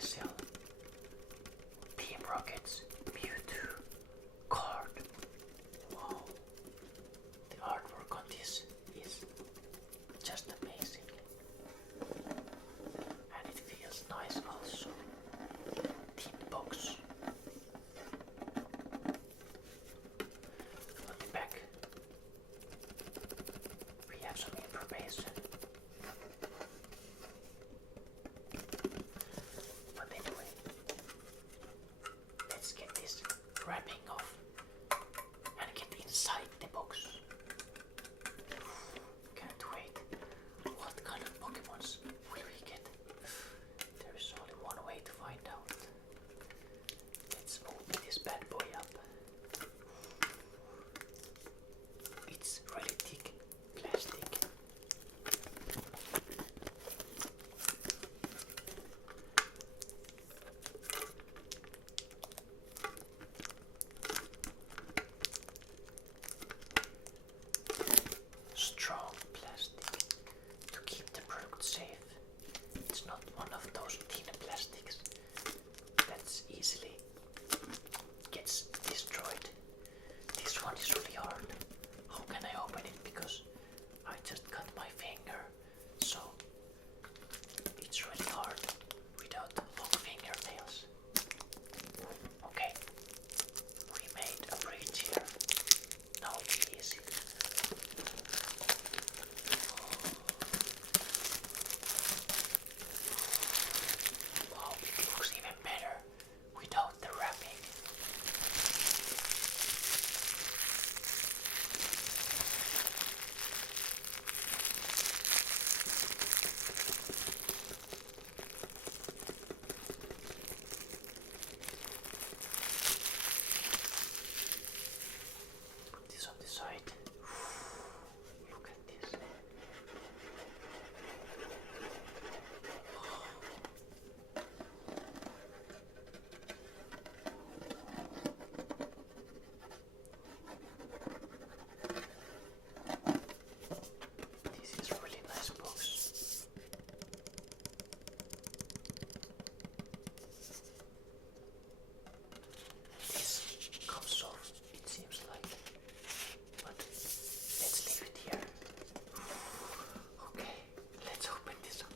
special Team Rocket Mewtwo card. Wow, the artwork on this is just amazing, and it feels nice also. Tin box. On the back we have some information. But anyway, let's get this wrapping off and get inside the box. Can't wait. What kind of Pokemons will we get? There is only one way to find out. Let's open this bad boy up. It's really thick plastic. Strong plastic to keep the product safe. It's not one of those thin plastics that's easily gets destroyed. This one is really hard. How can I open it? Because I just cut my finger, so it's really hard without long fingernails. Okay, we made a bridge here. Now it's easy. Wow, it looks even better without the wrapping. Put this on the side. Look at this. This is a really nice box. This comes off, it seems like. But let's leave it here. Okay, let's open this up.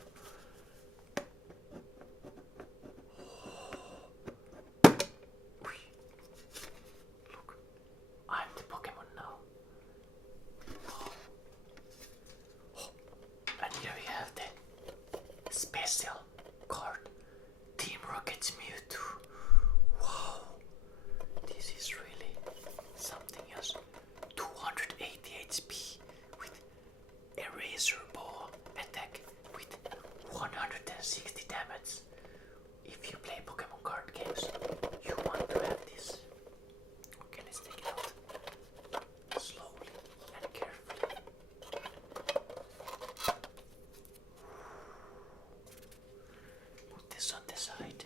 Look, I'm the Pokemon now. And here we have the special card, Team Rocket Mewtwo. Wow, this is really something else. 280 HP with Eraser Ball attack with 160 damage. If you play Pokemon card games, you want to have this. Okay, let's take it out slowly and carefully. Put this on the side.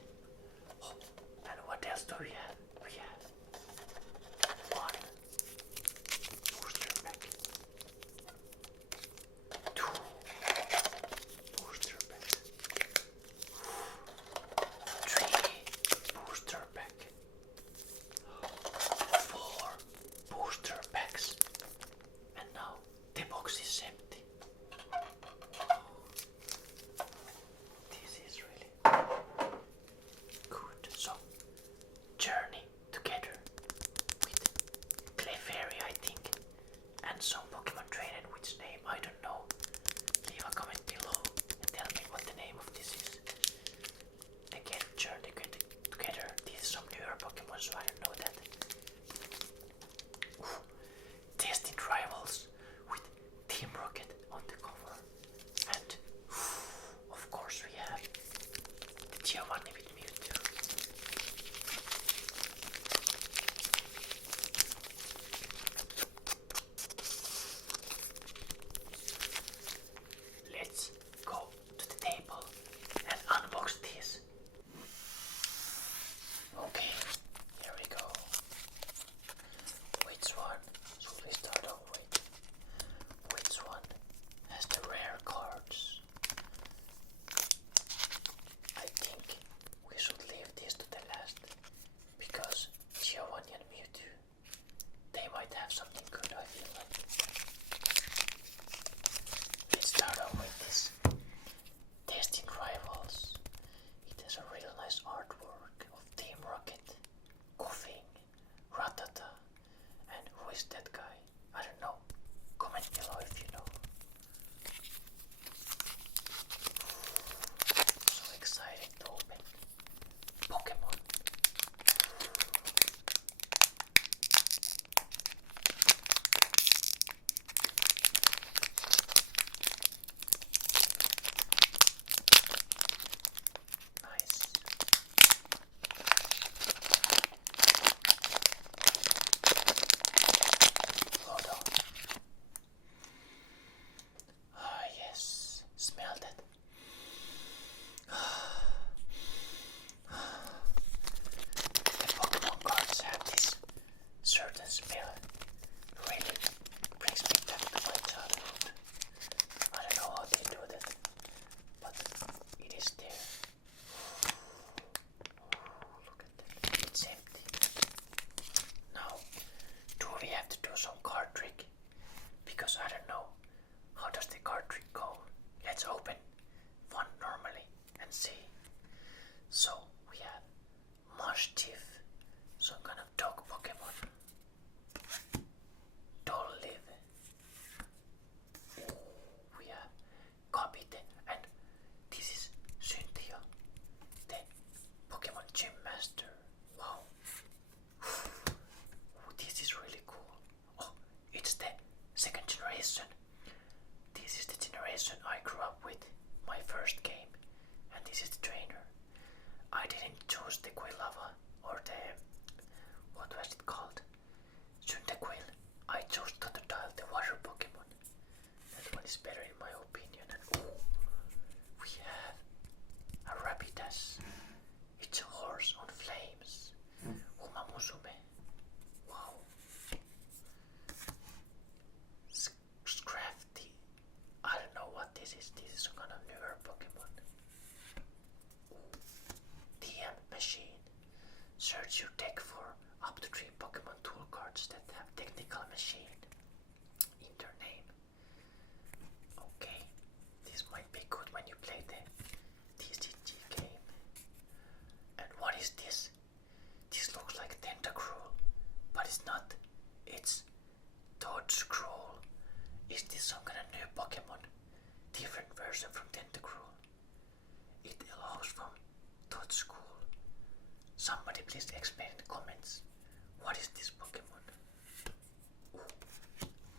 smell that? The Pokemon cards have this certain smell. Really brings me back to my childhood. I don't know how they do that, but it is there. Look at that. It's empty. Now, do we have to do some card trick? Because I don't know. How does the card trick go? Let's open one normally and see. So we have Mushtiff, some kind of dog Pokemon. Dolliv. We have Kabite, and this is Cynthia, the Pokemon Gym Master. Wow. This is really cool. Oh, it's the second generation. This is the generation I grew up with, my first game, and this is the trainer. I didn't choose the Quilava or the, what was it called? Cyndaquil. I chose Totodile, the water Pokemon. That one is better in my opinion. And oh, we have a Rapidash. It's a horse on flames. Umamusume. Wow. Scrafty. I don't know what this is. This is some kind of newer Pokemon. TM Machine. Search your deck for up to 3 Pokemon tool cards that have technical machine in their name. Okay, this might be good when you play the TCG game. And what is this? This looks like Tentacruel, but it's not. It's Toxcruel. Is this some kind of new Pokemon? Different version from Tentacruel. It allows from Toxcruel. Somebody please explain in the comments. What is this Pokemon? Ooh,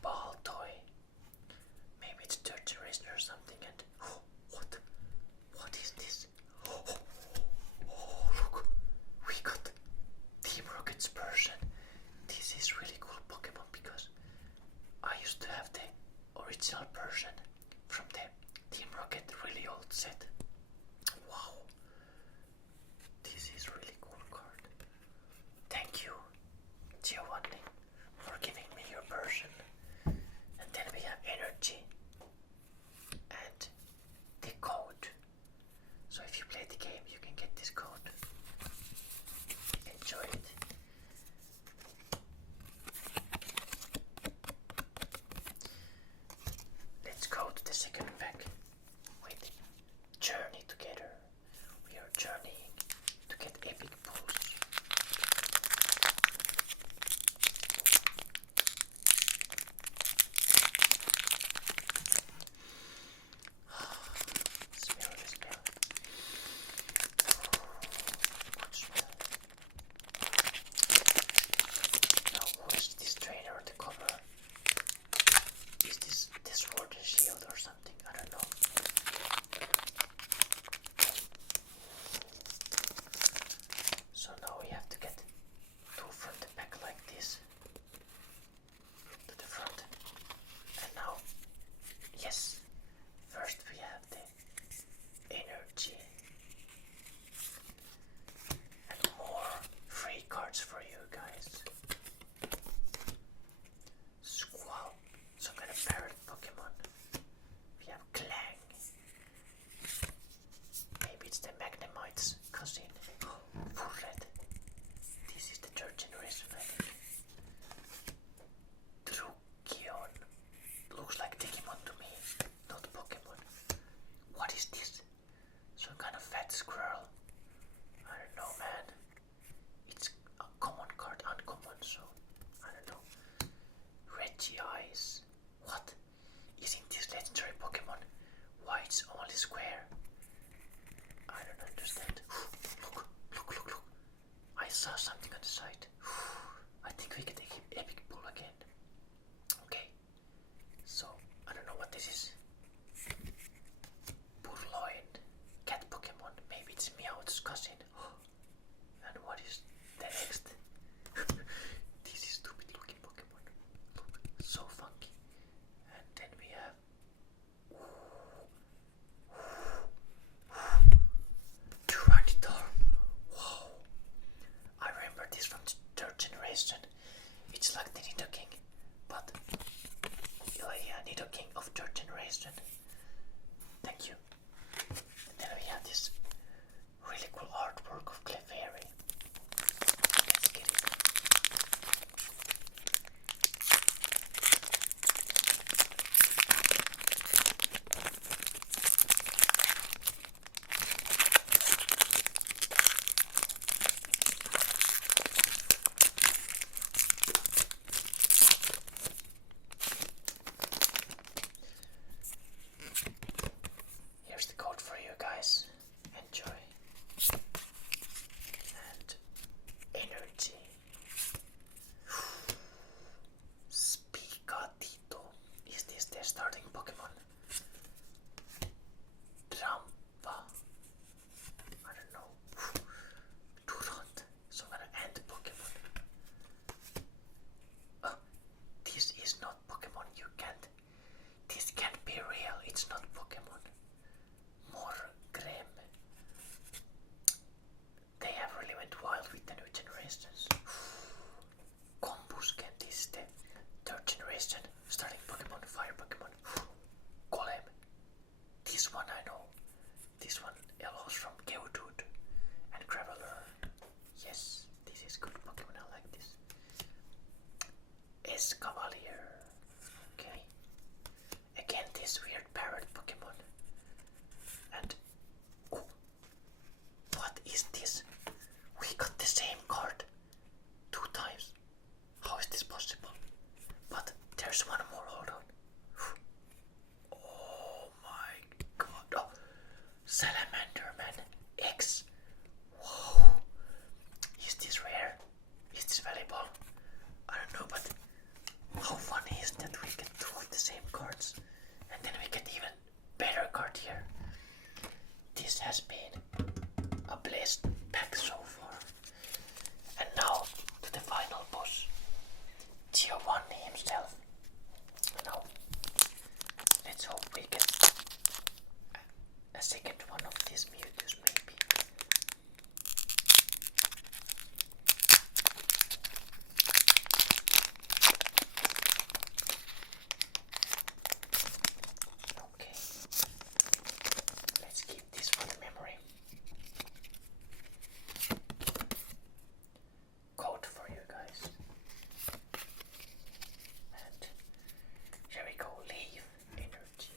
Baltoy. Maybe it's third generation or something. And oh, what is this? Oh, look, we got Team Rocket's Persian. This is really cool Pokemon because I used to have the original Persian from the Team Rocket really old set. Wow, this is really cool card. Thank you, Giovanni, for giving me your Persian. And then we have energy and the code. So if you play the game, you can get this code. Enjoy it. Let's go to the second pack with Journey Together. We are journeying to get epic pulls. Smell the smell. Good smell. Now who is this trainer on the cover? Is this Sword and Shield or something? I don't know. So now we have to get 2 from the back like this to the front. And now, yes, first we have the energy and more free cards for you guys. Squall, some kind of parrot Pokemon. We have Clang. Maybe it's the Magnemite's cousin. Full red. This is the third generation, I think. Trukion. Looks like Digimon to me, not Pokemon. What is this? Some kind of fat squirrel. I don't know, man. It's a common card, uncommon, so I don't know. Regice. What? Isn't this legendary Pokemon? Why it's only square? I don't understand. Look. I saw something on the side. I think we can take epic pull again. Okay. So, I don't know what this is. Purloin. Cat Pokemon. Maybe it's Meowth's cousin. And what is the next? This is stupid looking Pokemon. Look, so funky. And then we have Rampa. I don't know. Durant. Some kind of ant Pokemon. This is not Pokemon. You can't. This can't be real. It's not Pokemon. More Grem. They have really went wild with the new generations. Combusken, this is the third generation. Starting Pokemon, Fire Pokemon. Golem. This one I know. This one allows from Geodude and Graveler. Yes, this is good Pokemon. I like this. Escavalier. Okay. Again, this weird parrot Pokemon. And what is this? We got the same card 2 times. How is this possible? But there's one more. Hold on. Oh my god. Oh, Salamanderman X. Whoa. Is this rare? Is this valuable? I don't know, but how funny is that we get 2 of the same cards? And then we get even better card here. This has been a blessed pack so far. And now to the final boss. Giovanni himself. Now, let's hope we get a second one of these Mewtwo's maybe. Okay. Let's keep this for the memory. Code for you guys. And here we go. Leave energy.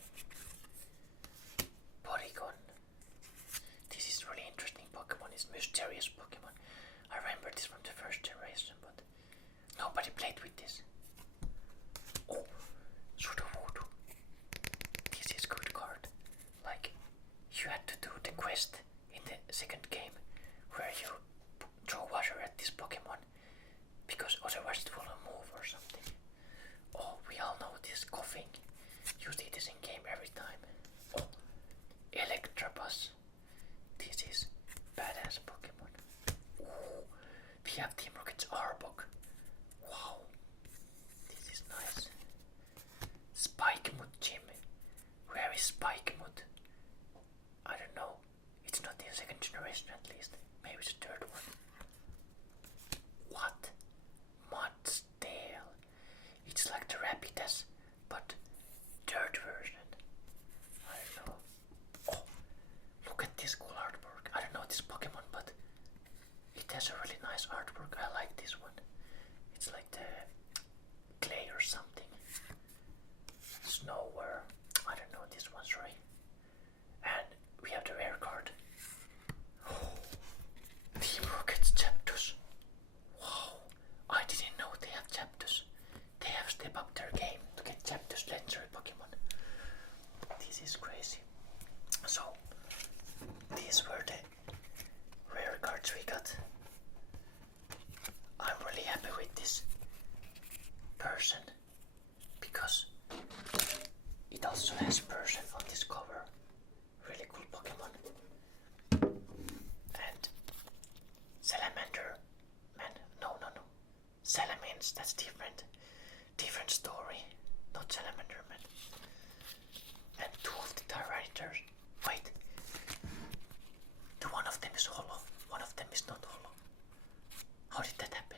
Porygon. This is really interesting Pokemon. It's mysterious Pokemon. I remember this from the first generation, but nobody played with this. Oh, Sudowoodo. This is good card. Like, you had to do the quest in the second game where you throw water at this Pokemon because otherwise it will move or something. Oh, we all know this coughing. You see this in game every time. Oh, Electabuzz. This is badass Pokemon. Ooh, we have Team Rocket's Arbok. Wow, this is nice. Spikemood Gym. Where is Spikemood? I don't know. It's not the second generation at least. Maybe it's the third one. What? Mudsdale. It's like the Rapidash, but third version. I don't know. Oh, look at this cool artwork. I don't know this Pokemon, but it has a really nice artwork. I like this one. It's like the clay or something. Snower. I don't know this one, sorry. And we have the rare card. Team Rocket's Zapdos. Wow, I didn't know they have Zapdos. They have stepped up their game to get Zapdos legendary Pokemon. This is crazy. So, these were the rare cards we got. I'm really happy with this Persian because it also has Persian on this cover. Really cool Pokemon. And Salamander Man. No. Salamence, that's different. Different story. Not Salamander Man. And 2 of the Tyranids. Wait. One of them is hollow. One of them is not hollow. How did that happen?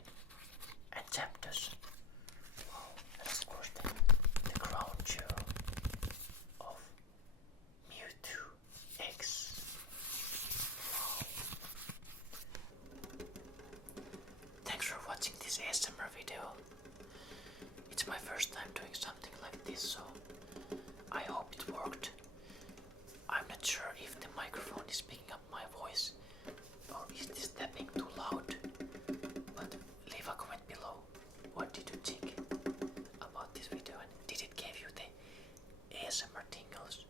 And Zapdos. Wow. And of course the crown jewel of Mewtwo X. Wow. Thanks for watching this ASMR video. It's my first time doing something like this, so I hope it worked. I'm not sure if the microphone is picking up my voice or is this tapping too loud, but leave a comment below. What did you think about this video and did it give you the ASMR tingles?